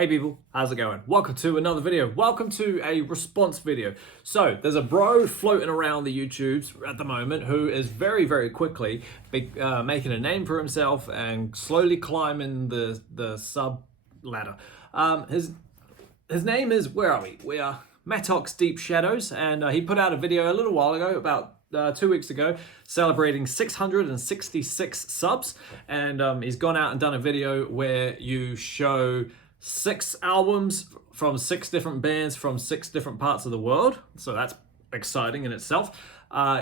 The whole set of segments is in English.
Hey people, how's it going? Welcome to another video. Welcome to a response video. So there's a bro floating around the YouTubes at the moment who is very quickly making a name for himself and slowly climbing the sub ladder. His name is, where are we? We are Mattox Deep Shadows, and he put out a video a little while ago, about 2 weeks ago, celebrating 666 subs, and he's gone out and done a video where you show 6 albums from 6 different bands from 6 different parts of the world. So that's exciting in itself.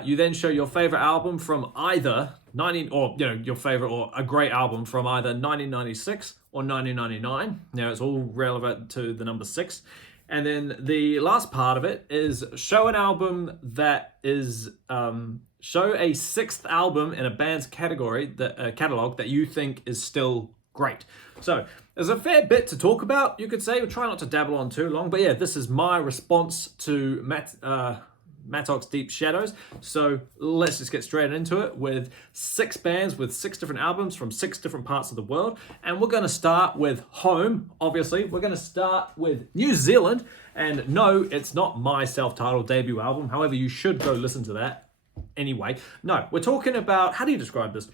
You then show your favorite album from either your favorite or a great album from either 1996 or 1999. Now it's all relevant to the number 6. And then the last part of it is show an album that is show a 6th album in a band's category, catalog that you think is still great. So there's a fair bit to talk about, you could say. We'll try not to dabble on too long, but yeah, this is my response to Mattox Deep Shadows. So let's just get straight into it with 6 bands with 6 different albums from 6 different parts of the world. And we're going to start with home, obviously. We're going to start with New Zealand. And no, it's not my self-titled debut album. However, you should go listen to that anyway. No, we're talking about, how do you describe this?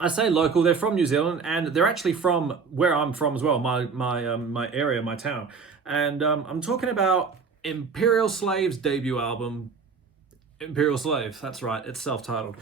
I say local, they're from New Zealand, and they're actually from where I'm from as well, my area, my town. And I'm talking about Imperial Slave's debut album, Imperial Slave. That's right, it's self-titled.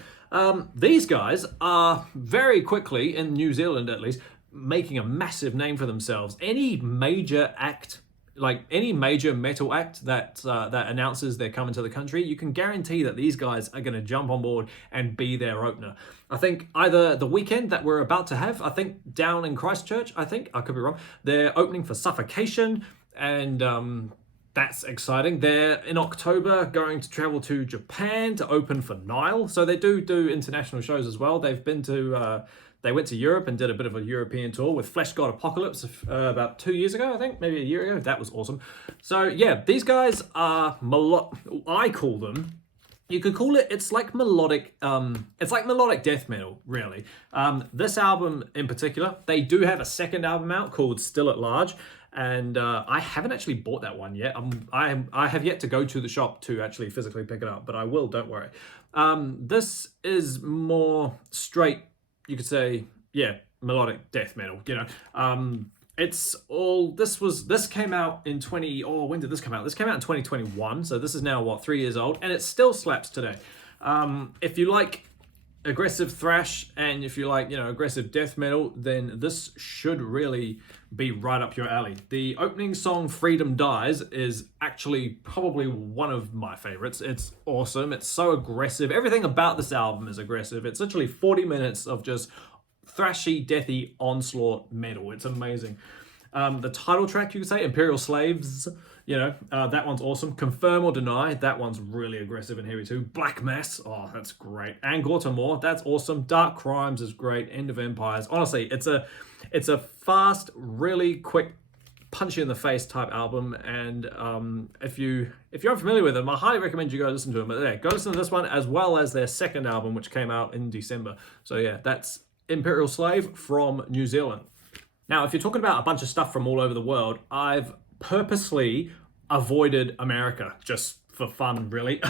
These guys are very quickly, in New Zealand at least, making a massive name for themselves. Any major act, like any major metal act that announces they're coming to the country, you can guarantee that these guys are going to jump on board and be their opener. I think either the weekend that we're about to have, I think down in Christchurch, I could be wrong, they're opening for Suffocation, and that's exciting. They're in October going to travel to Japan to open for Nile. So they do international shows as well. They've been to they went to Europe and did a bit of a European tour with Flesh God Apocalypse about 2 years ago, I think, maybe a year ago. That was awesome. So yeah, these guys are I call them, you could call it, it's like melodic death metal, really. This album in particular, they do have a second album out called Still at Large, and I haven't actually bought that one yet. I have yet to go to the shop to actually physically pick it up, but I will, don't worry. This is more straight, you could say, yeah, melodic death metal, you know. It's all, this came out in when did this come out? This came out in 2021, so this is now, what, 3 years old, and it still slaps today. If you like aggressive thrash and if you like, you know, aggressive death metal, then this should really be right up your alley. The opening song, Freedom Dies, is actually probably one of my favorites. It's awesome. It's so aggressive. Everything about this album is aggressive. It's literally 40 minutes of just thrashy, deathy onslaught metal. It's amazing. The title track, you could say, Imperial Slaves, you know, that one's awesome. Confirm or Deny, that one's really aggressive and heavy too. Black Mass, oh, that's great. Angor to More, that's awesome. Dark Crimes is great. End of Empires. Honestly, it's a fast, really quick, punch you in the face type album. And if you're unfamiliar with them, I highly recommend you go listen to them. But yeah, go listen to this one as well as their second album, which came out in December. So yeah, that's Imperial Slave from New Zealand. Now, if you're talking about a bunch of stuff from all over the world, I've purposely avoided America just for fun, really.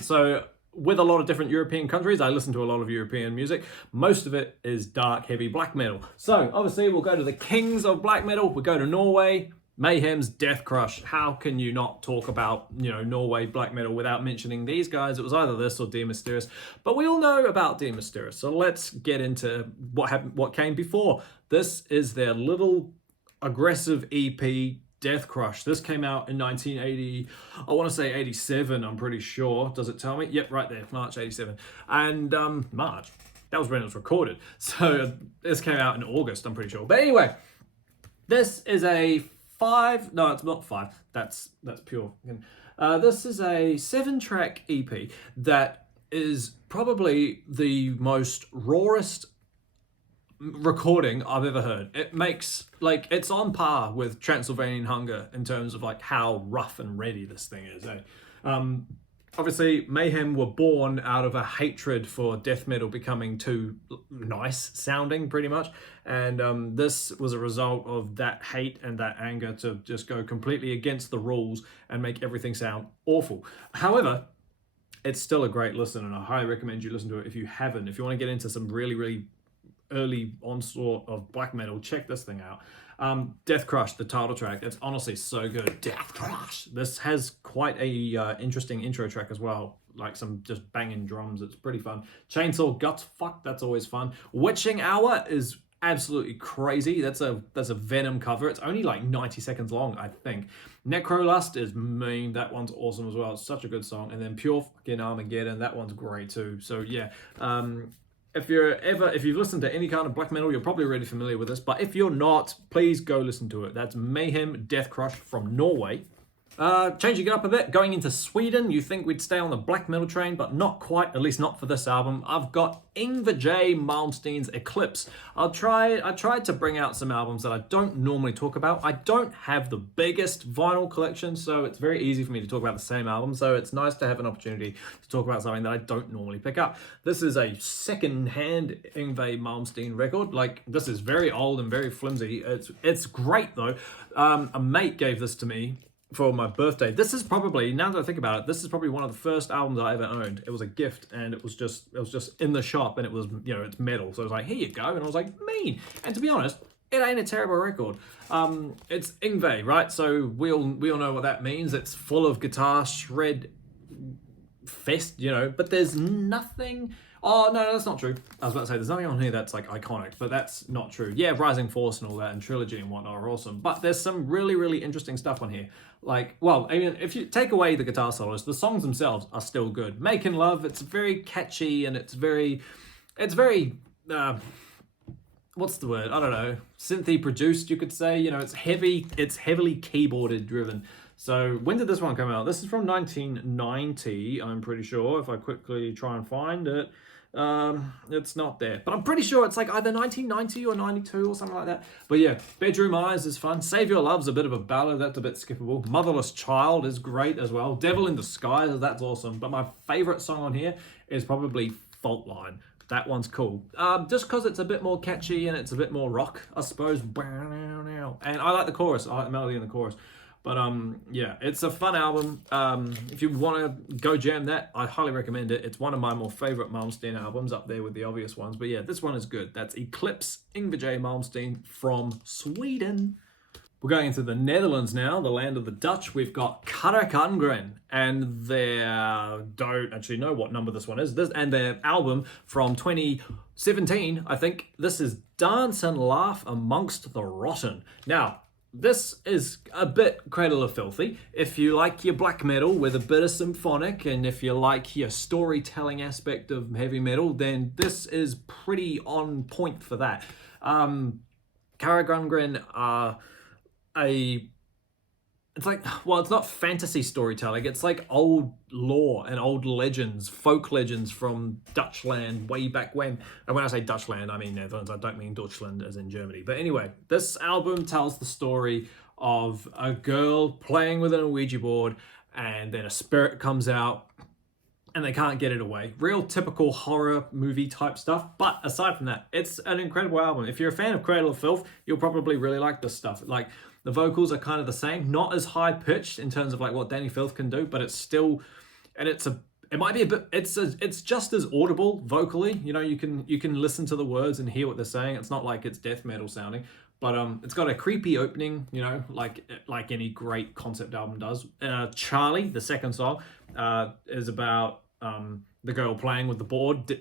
So with a lot of different European countries, I listen to a lot of European music. Most of it is dark, heavy black metal. So obviously we'll go to the kings of black metal. We'll go to Norway, Mayhem's Death Crush. How can you not talk about, you know, Norway black metal without mentioning these guys? It was either this or Dear Mysterious, but we all know about Dear Mysterious. So let's get into what came before. This is their little aggressive EP, Death Crush. This came out in 1980, I want to say 87, I'm pretty sure. Does it tell me? Yep, right there, March 87. And March, that was when it was recorded. So this came out in August, I'm pretty sure. But anyway, this is a no, it's not 5. That's pure. This is a 7-track EP that is probably the most rawest recording I've ever heard. It makes, like, it's on par with Transylvanian Hunger in terms of like how rough and ready this thing is. obviously Mayhem were born out of a hatred for death metal becoming too nice sounding, pretty much. And this was a result of that hate and that anger to just go completely against the rules and make everything sound awful. However, it's still a great listen, and I highly recommend you listen to it if you haven't. If you want to get into some really, really early onslaught of black metal, check this thing out. Death Crush, the title track, it's honestly so good. Death Crush. This has quite a interesting intro track as well, like some just banging drums. It's pretty fun. Chainsaw Guts, fuck, that's always fun. Witching Hour is absolutely crazy. That's a Venom cover. It's only like 90 seconds long, I think. Necrolust is mean. That one's awesome as well. It's such a good song. And then Pure fucking Armageddon, that one's great too. So yeah, if you've listened to any kind of black metal, you're probably already familiar with this. But if you're not, please go listen to it. That's Mayhem Death Crush from Norway. Changing it up a bit, going into Sweden. You think we'd stay on the black metal train, but not quite, at least not for this album. I've got Yngwie J. Malmsteen's Eclipse. I tried to bring out some albums that I don't normally talk about. I don't have the biggest vinyl collection, so it's very easy for me to talk about the same album, so it's nice to have an opportunity to talk about something that I don't normally pick up. This is a second-hand Yngwie Malmsteen record. Like, this is very old and very flimsy. It's great, though. A mate gave this to me for my birthday. This is probably, now that I think about it, this is probably one of the first albums I ever owned. It was a gift, and it was just in the shop, and it was, you know, it's metal. So I was like, here you go. And I was like, mean. And to be honest, it ain't a terrible record. It's Yngwie, right? So we all know what that means. It's full of guitar shred fest, you know, but there's nothing. Oh, no, that's not true. I was about to say, there's nothing on here that's, like, iconic, but that's not true. Yeah, Rising Force and all that, and Trilogy and whatnot are awesome, but there's some really, really interesting stuff on here. Like, well, I mean, if you take away the guitar solos, the songs themselves are still good. Making Love, it's very catchy, and it's very, what's the word? I don't know. Synthy produced, you could say. You know, it's heavily keyboarded driven. So when did this one come out? This is from 1990, I'm pretty sure, if I quickly try and find it. It's not there, but I'm pretty sure it's like either 1990 or 92 or something like that. But yeah, Bedroom Eyes is fun. Save Your Love's a bit of a ballad. That's a bit skippable. Motherless Child is great as well. Devil in Disguise, that's awesome. But my favorite song on here is probably Fault Line. That one's cool. Just because it's a bit more catchy and it's a bit more rock, I suppose. And I like the chorus. I like the melody in the chorus. But yeah, it's a fun album. If you want to go jam that, I highly recommend it. It's one of my more favorite Malmsteen albums, up there with the obvious ones. But yeah, this one is good. That's Eclipse, Yngwie J. Malmsteen from Sweden. We're going into the Netherlands now, the land of the Dutch. We've got Karakangren, and their, don't actually know what number this one is, and their album from 2017, I think. This is Dance and Laugh Amongst the Rotten. Now, this is a bit Cradle of Filthy. If you like your black metal with a bit of symphonic, and if you like your storytelling aspect of heavy metal, then this is pretty on point for that. Karakangren are it's like, well, it's not fantasy storytelling. It's like old lore and old legends, folk legends from Dutchland way back when. And when I say Dutchland, I mean Netherlands. I don't mean Deutschland as in Germany. But anyway, this album tells the story of a girl playing with an Ouija board, and then a spirit comes out and they can't get it away. Real typical horror movie type stuff. But aside from that, it's an incredible album. If you're a fan of Cradle of Filth, you'll probably really like this stuff. Like, the vocals are kind of the same, not as high pitched in terms of like what Danny Filth can do, but it's still, and it might be a bit, it's just as audible vocally. You know, you can listen to the words and hear what they're saying. It's not like it's death metal sounding, but it's got a creepy opening, you know, like any great concept album does. Charlie, the second song, is about the girl playing with the board.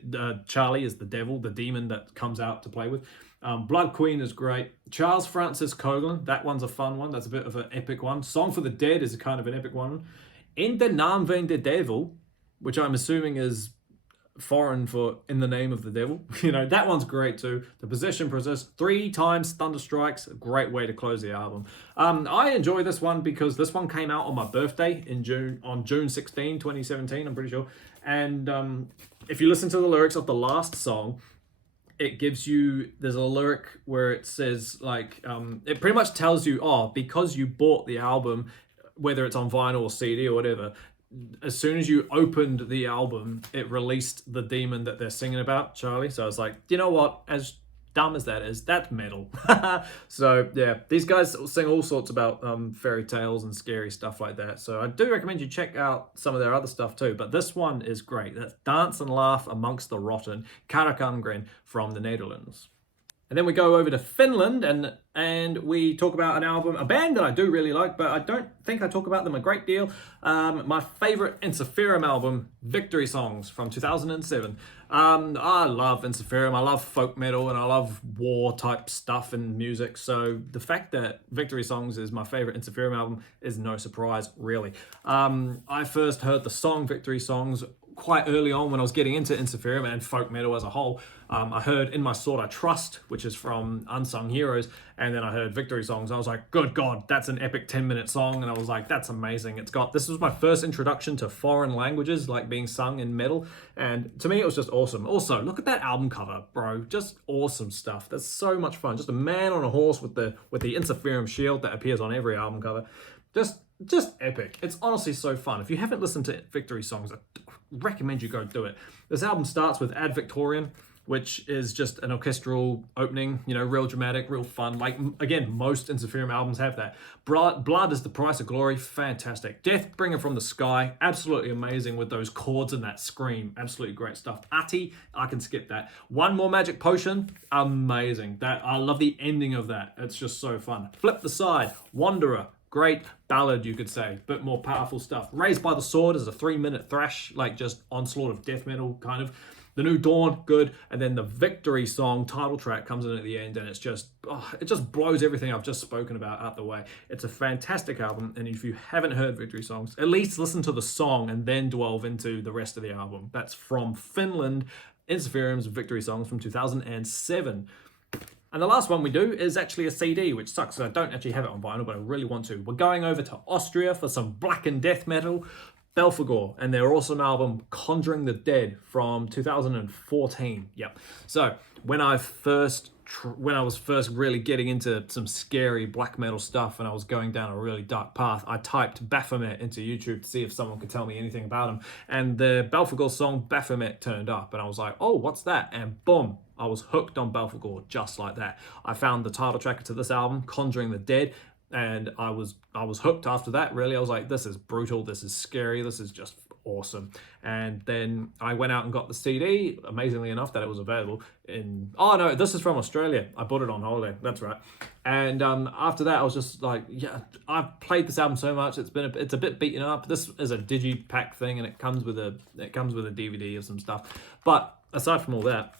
Charlie is the devil, the demon that comes out to play with. Blood Queen is great. Charles Francis Coughlin, that one's a fun one. That's a bit of an epic one. Song for the Dead is a kind of an epic one. In de Naam van de Devil, which I'm assuming is foreign for In the Name of the Devil. You know, that one's great too. The Possession Process, 3 times Thunderstrikes, a great way to close the album. I enjoy this one because this one came out on my birthday on June 16, 2017, I'm pretty sure. And if you listen to the lyrics of the last song, it gives you, there's a lyric where it says like, it pretty much tells you, oh, because you bought the album, whether it's on vinyl or CD or whatever, as soon as you opened the album, it released the demon that they're singing about, Charlie. So I was like, you know what? As dumb as that is, that's metal. So yeah, these guys sing all sorts about fairy tales and scary stuff like that. So I do recommend you check out some of their other stuff too. But this one is great. That's Dance and Laugh Amongst the Rotten, Karakangren from the Netherlands. And then we go over to Finland and we talk about an album, a band that I do really like, but I don't think I talk about them a great deal. My favorite Insiferum album, Victory Songs from 2007. I love Insiferum. I love folk metal and I love war type stuff and music. So the fact that Victory Songs is my favorite Insiferum album is no surprise, really. I first heard the song Victory Songs quite early on when I was getting into Insiferum and folk metal as a whole. I heard In My Sword I Trust, which is from Unsung Heroes, and then I heard Victory Songs. I was like, good God, that's an epic 10-minute song, and I was like, that's amazing. This was my first introduction to foreign languages, like being sung in metal, and to me it was just awesome. Also, look at that album cover, bro. Just awesome stuff. That's so much fun. Just a man on a horse with the Insiferum shield that appears on every album cover. Just epic. It's honestly so fun. If you haven't listened to Victory Songs, I recommend you go do it. This album starts with Ad Victorian, which is just an orchestral opening, you know, real dramatic, real fun. Like, again, most Insiferum albums have that. Blood is the Price of Glory, fantastic. Deathbringer from the Sky, absolutely amazing with those chords and that scream, absolutely great stuff. Ati, I can skip that. One More Magic Potion, amazing. I love the ending of that. It's just so fun. Flip the Side, Wanderer, great ballad, you could say, but more powerful stuff. Raised by the Sword is a 3-minute thrash, like just onslaught of death metal, kind of. The New Dawn, good. And then the Victory Song title track comes in at the end, and it's just, it just blows everything I've just spoken about out the way. It's a fantastic album, and if you haven't heard Victory Songs, at least listen to the song and then delve into the rest of the album. That's from Finland, Insiferum's Victory Songs from 2007. And the last one we do is actually a CD, which sucks because I don't actually have it on vinyl, but I really want to. We're going over to Austria for some black and death metal. Belphegor and their awesome album Conjuring the Dead from 2014. Yep. So when I was first really getting into some scary black metal stuff and I was going down a really dark path, I typed Baphomet into YouTube to see if someone could tell me anything about them. And the Belphegor song Baphomet turned up and I was like, oh, what's that? And boom, I was hooked on Belphegor just like that. I found the title track to this album, Conjuring the Dead, and I was hooked after that, really. I was like, this is brutal, this is scary, this is just awesome. And then I went out and got the CD, amazingly enough that it was available in, oh no, this is from Australia. I bought it on holiday, that's right. And after that I was just like, yeah, I've played this album so much, it's a bit beaten up. This is a digipack thing and it comes with a DVD of some stuff. But aside from all that,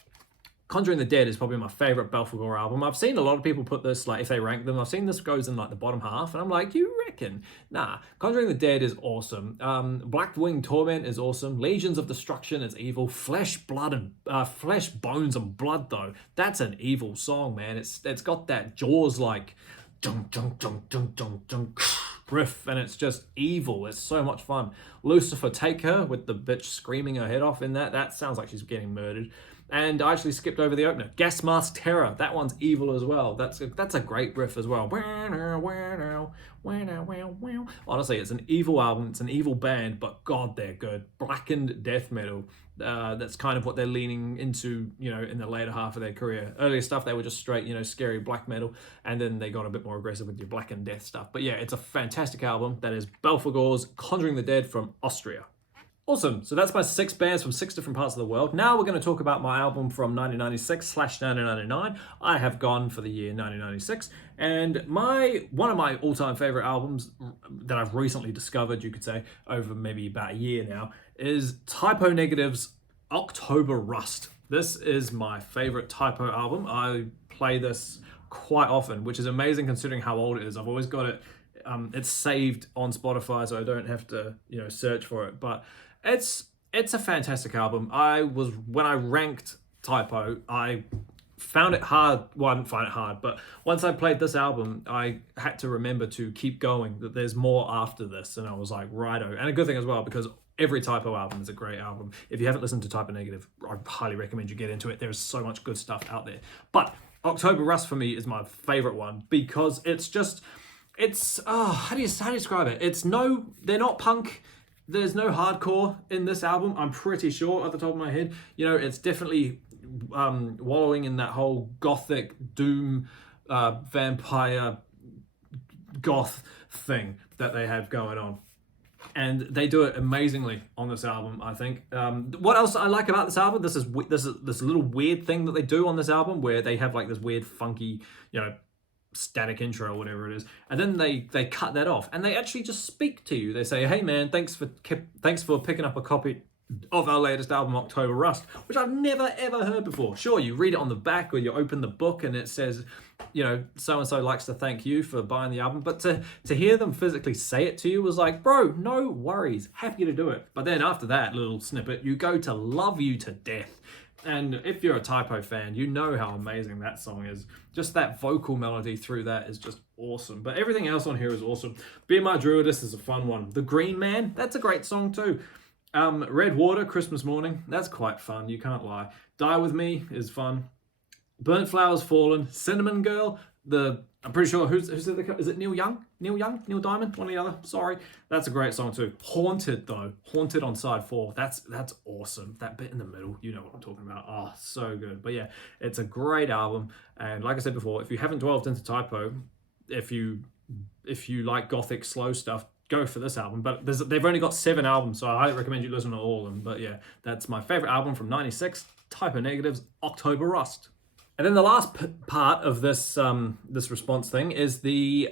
Conjuring the Dead is probably my favorite Belphegor album. I've seen a lot of people put this, like, if they rank them, I've seen this goes in like the bottom half, and I'm like, you reckon? Nah, Conjuring the Dead is awesome. Black Wing Torment is awesome. Legions of Destruction is evil. Flesh, Bones, and Blood, though, that's an evil song, man. It's got that Jaws like dun dun dun dun dun dun riff, and it's just evil. It's so much fun. Lucifer Take Her with the bitch screaming her head off in that. That sounds like she's getting murdered. And I actually skipped over the opener. Gas Mask Terror, that one's evil as well. That's a great riff as well. Honestly, it's an evil album, it's an evil band, but God, they're good. Blackened death metal. That's kind of what they're leaning into, you know, in the later half of their career. Earlier stuff, they were just straight, you know, scary black metal, and then they got a bit more aggressive with your blackened death stuff. But yeah, it's a fantastic album. That is Belphegor's Conjuring the Dead from Austria. Awesome, so that's my 6 bands from 6 different parts of the world. Now we're going to talk about my album from 1996/1999. I have gone for the year 1996, and one of my all-time favorite albums that I've recently discovered, you could say, over maybe about a year now, is Typo Negative's October Rust. This is my favorite Typo album. I play this quite often, which is amazing considering how old it is. I've always got it, it's saved on Spotify, so I don't have to, you know, search for it, but it's a fantastic album. When I ranked Typo, I found it hard. Well, I didn't find it hard, but once I played this album, I had to remember to keep going, that there's more after this, and I was like, righto. And a good thing as well, because every Typo album is a great album. If you haven't listened to Typo Negative, I highly recommend you get into it. There's so much good stuff out there. But October Rust for me is my favorite one because it's how do you describe it? They're not punk. There's no hardcore in this album, I'm pretty sure, at the top of my head. You know, it's definitely wallowing in that whole gothic doom vampire goth thing that they have going on, and they do it amazingly on this album, I think. What else I like about this album, this is this little weird thing that they do on this album where they have like this weird funky, you know, static intro or whatever it is, and then they cut that off and they actually just speak to you. They say, hey man, thanks for picking up a copy of our latest album, October Rust, which I've never ever heard before. Sure, you read it on the back or you open the book and it says, you know, so and so likes to thank you for buying the album, but to hear them physically say it to you was like, bro, no worries, happy to do it. But then after that little snippet, you go to Love You to Death. And if you're a Typo fan, you know how amazing that song is. Just that vocal melody through that is just awesome. But everything else on here is awesome. Be My Druidess is a fun one. The Green Man, that's a great song too. Red Water, Christmas Morning, that's quite fun, you can't lie. Die With Me is fun. Burnt Flowers Fallen, Cinnamon Girl, I'm pretty sure, is it Neil Young? Neil Diamond? One or the other, sorry. That's a great song too. Haunted though, Haunted on side 4, that's awesome. That bit in the middle, you know what I'm talking about. Oh, so good. But yeah, it's a great album. And like I said before, if you haven't delved into Typo, if you like gothic slow stuff, go for this album. But they've only got 7 albums, so I highly recommend you listen to all of them. But yeah, that's my favorite album from '96, Typo Negative's October Rust. And then the last part of this this response thing is an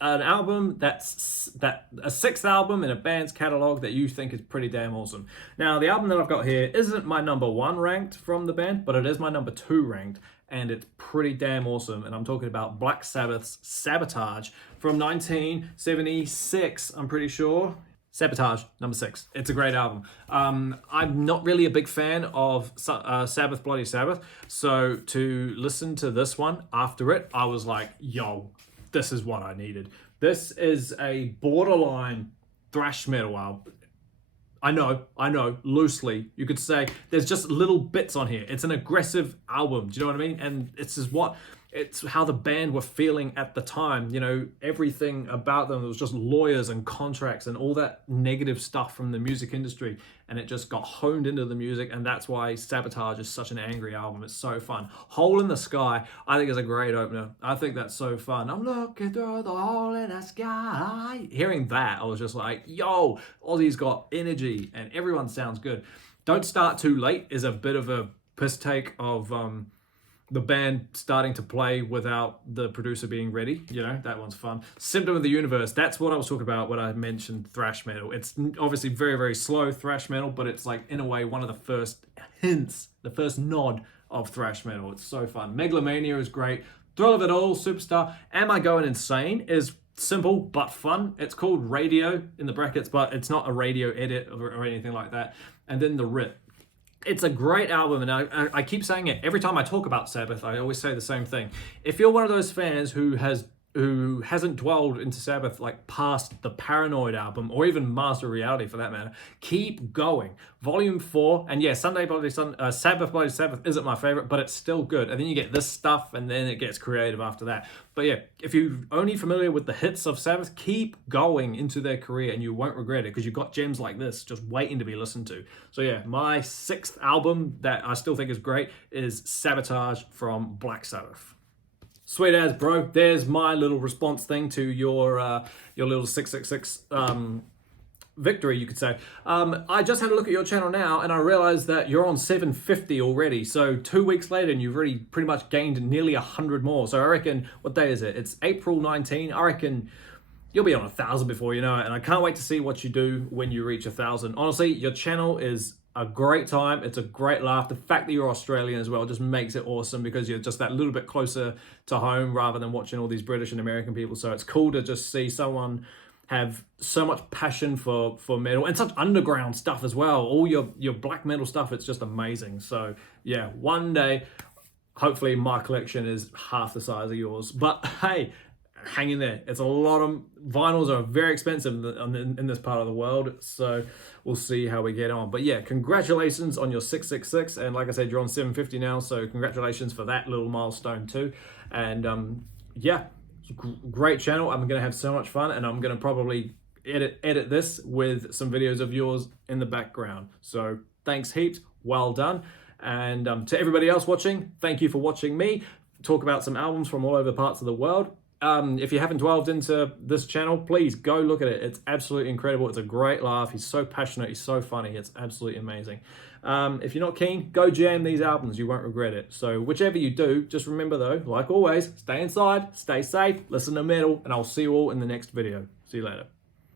album a 6th album in a band's catalog that you think is pretty damn awesome. Now, the album that I've got here isn't my number 1 ranked from the band, but it is my number 2 ranked, and it's pretty damn awesome. And I'm talking about Black Sabbath's Sabotage from 1976, I'm pretty sure. Sabotage, number 6. It's a great album. I'm not really a big fan of Sabbath Bloody Sabbath, so to listen to this one after it, I was like, yo, this is what I needed. This is a borderline thrash metal album. I know, loosely, you could say there's just little bits on here. It's an aggressive album, do you know what I mean? And it's how the band were feeling at the time. You know, everything about them was just lawyers and contracts and all that negative stuff from the music industry. And it just got honed into the music. And that's why Sabotage is such an angry album. It's so fun. Hole in the Sky, I think is a great opener. I think that's so fun. I'm looking through the hole in the sky. Hearing that, I was just like, yo, Ozzy's got energy and everyone sounds good. Don't Start Too Late is a bit of a piss take of the band starting to play without the producer being ready. You know, that one's fun. Symptom of the Universe, that's what I was talking about when I mentioned thrash metal. It's obviously very, very slow thrash metal, but it's like, in a way, one of the first hints, the first nod of thrash metal. It's so fun. Megalomania is great. Thrill of It All, Superstar. Am I Going Insane is simple but fun. It's called Radio in the brackets, but it's not a radio edit or anything like that. And then The Rip. It's a great album, and I keep saying it every time I talk about Sabbath. I always say the same thing. If you're one of those fans who hasn't dwelled into Sabbath like past the Paranoid album, or even Master of Reality for that matter, keep going. Volume 4, and yeah, Sabbath Bloody Sabbath isn't my favorite, but it's still good. And then you get this stuff, and then it gets creative after that. But yeah, if you're only familiar with the hits of Sabbath, keep going into their career, and you won't regret it, because you've got gems like this just waiting to be listened to. So yeah, my 6th album that I still think is great is Sabotage from Black Sabbath. Sweet as, bro. There's my little response thing to your little 666 victory, you could say. I just had a look at your channel now, and I realized that you're on 750 already. So 2 weeks later, and you've already pretty much gained nearly 100 more. So I reckon, what day is it? It's April 19. I reckon you'll be on 1,000 before you know it. And I can't wait to see what you do when you reach 1,000. Honestly, your channel is a great time. It's a great laugh. The fact that you're Australian as well just makes it awesome, because you're just that little bit closer to home rather than watching all these British and American people. So it's cool to just see someone have so much passion for metal and such underground stuff as well. All your black metal stuff, it's just amazing. So yeah, one day, hopefully my collection is half the size of yours. But hey, hang in there. It's a lot of vinyls are very expensive in this part of the world, so we'll see how we get on. But yeah, congratulations on your 666, and like I said, you're on 750 now, so congratulations for that little milestone too. And yeah, great channel. I'm gonna have so much fun, and I'm gonna probably edit this with some videos of yours in the background. So thanks heaps, well done. And to everybody else watching, thank you for watching me talk about some albums from all over parts of the world. If you haven't delved into this channel, please go look at it. It's absolutely incredible. It's a great laugh. He's so passionate. He's so funny. It's absolutely amazing. If you're not keen, go jam these albums. You won't regret it. So whichever you do, just remember though, like always, stay inside, stay safe, listen to metal, and I'll see you all in the next video. See you later.